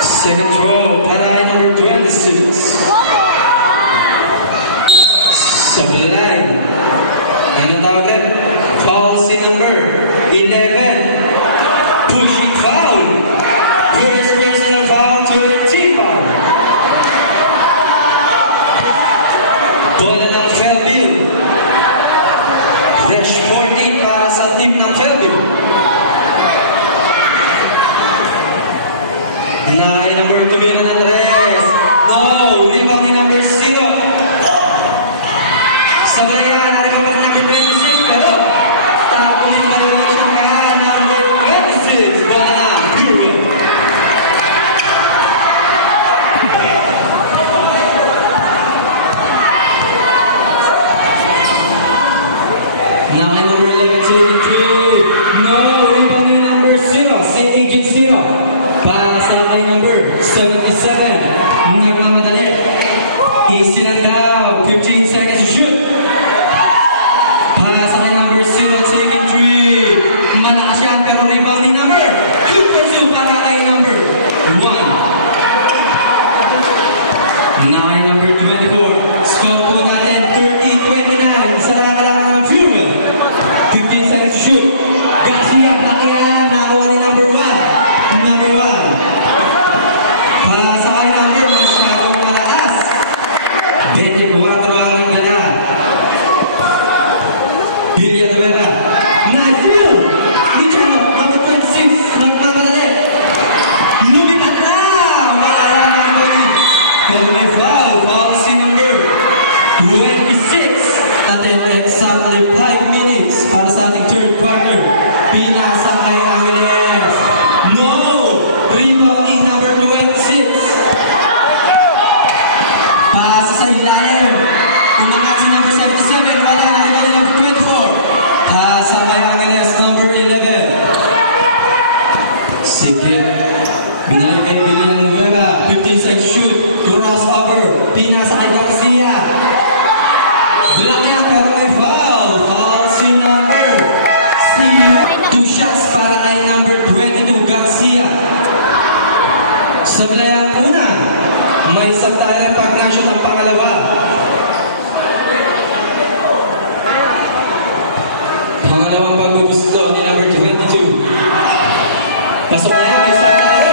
Second throw, para number 26. Sablay. Ano tawagan? Policy number 11. Pushing foul. First personal foul to the team foul. Bola ng Fairview. Fresh 14 para sa team ng Fairview. Nine number tumiro ng 3. No! Rebound ni number 0. Sa balayan, narin pa number 26. Pero, tapunin violation pa number 26. Bola na, period. Nine number 11, taking 3. No! Rebound ni number 0. Si Agent 0. Para sa kay number 77. Nagmamadali. Isinandaw. 15 seconds to shoot. Para sa kay number 0. Taking 3. Malakas yan pero rebound ni number 2 para kay number 1. 9 number 24. Score po natin 13-29. Sa nakalangan ng Fury. 15 seconds to shoot. Garcia, Plakian. Nakuha ni number 1. Number 1. Sa kay number, masyadong malakas. 24 ang nagdala. Julian Rivera. Nice deal! Luciano, number 26, nagmamadali. Lumipad na! Malala ng bali. Pero may foul. Foul si number 26. At exactly 5 minutes para sa ating third quarter. Pinasa kay Angeles. No! Rebound ni number 26. Pasa sa ilalim. Umangat si number 77. Wala na rebound ni number 24. Pasa kay Angeles, number 11. Sige. Binalagay din ng Nueva. 15 seconds shoot. Crossover. Pinasa kay Garcia. Bilangyan pero may foul. Foul si number 2 shots para kay number 22, Garcia. Sa bilayang una, may sabtayan pag-nation ang pangalawa. Pangalawang pagbubusto ni number 22. Pasok na yan, isa tayo.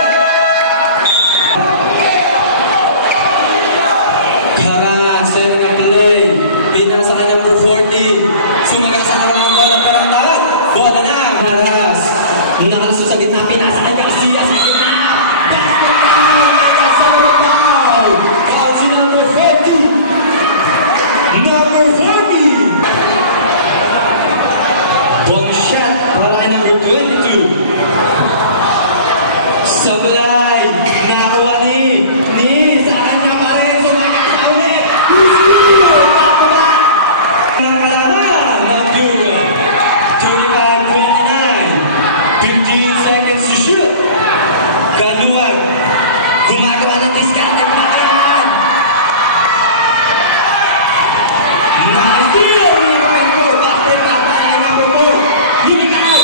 Karan, 7 ang play. Pinasa ka number 40. Sumagasana naman ang bola, pero tawag. Bola na. Naras. Nakalusot sa gitna, pinasa kay Garcia. Sa gitna. Basketball! May kasama foul! Foul si number 40. Number 40. Bong shot para kay number 22. Sablay. Nakuha ni sa kanya pa rin. Sumagasa ulit. Ang kalaman ng Fury. 35-29. 15 seconds to shoot. Galuan. Gumagawa ng discard at Plakian. Nice deal. Number 4. Basket na para number 4. Lumitaw.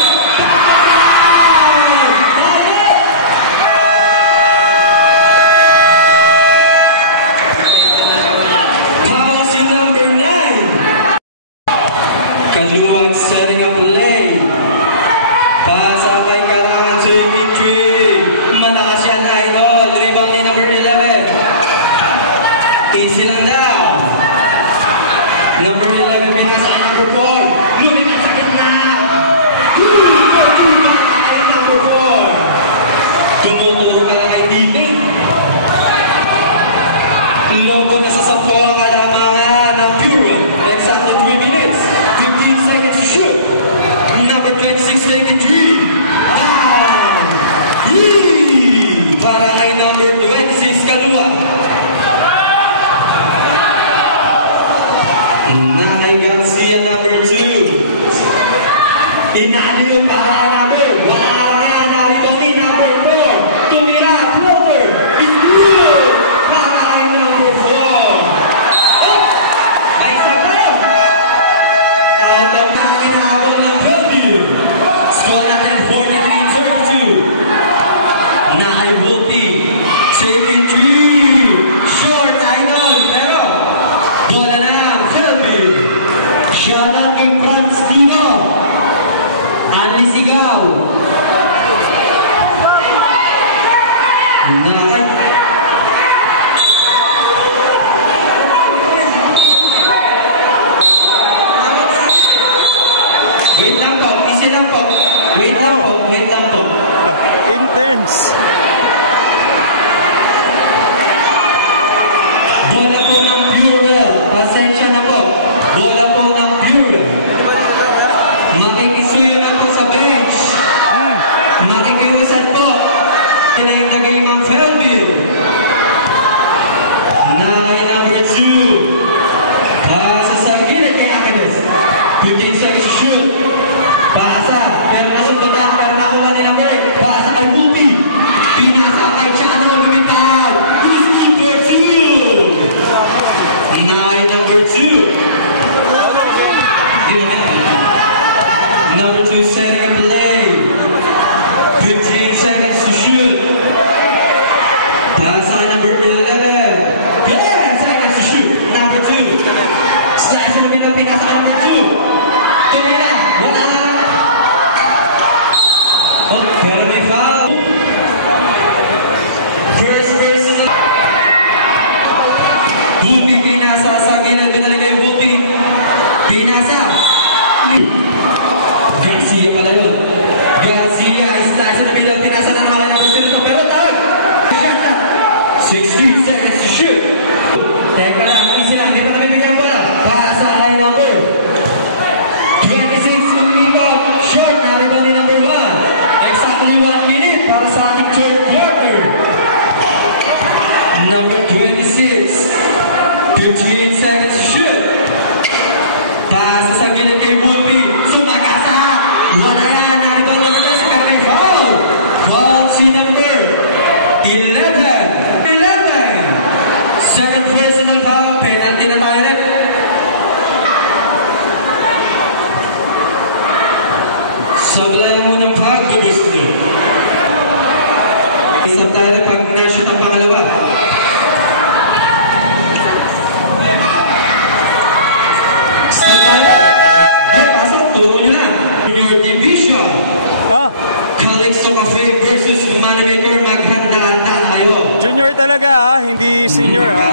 animator, maghanda tayo. Junior talaga ha, hindi senior ha.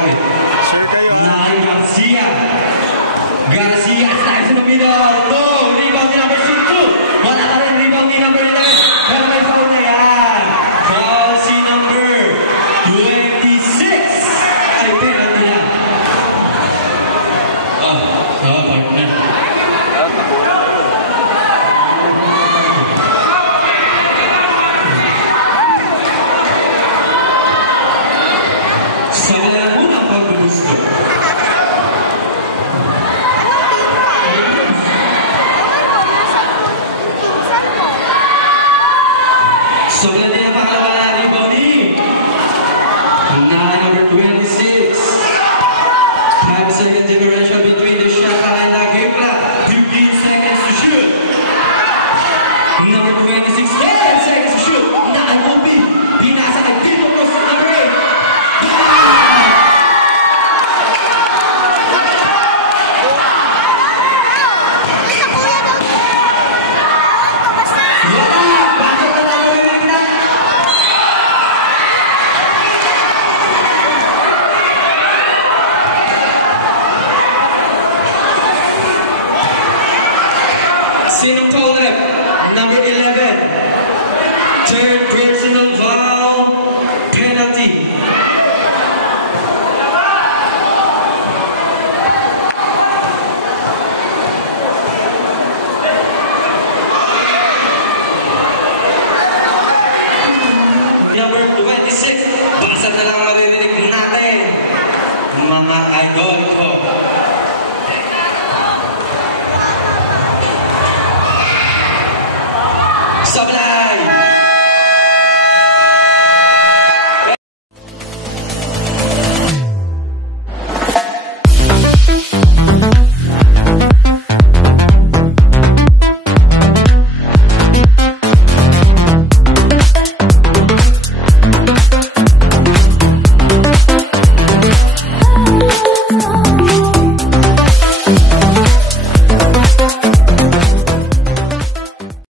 Okay. Sure kayo ha. Nay Garcia. Garcia slides in the middle. No! Rebound ni number 2. Wala na rin rebound ni number 11. Pero may foul na yan. Foul si number 26. Ay, penalty na. Partner. Sa wala na unang pagbubusto. So, ganyan ang pangalawa na rebound ni number 26. 5-second differential between the shot and the game clock. 15 seconds to shoot. Number 26, 10 seconds to shoot. Naka-Mobi. Pinasa kay Tito Cruz, number 8. Sinong caller? Number 11. Third personal foul. Penalty. Number 26. Basa na lang maririnig natin. Mga idol ko. Sablay!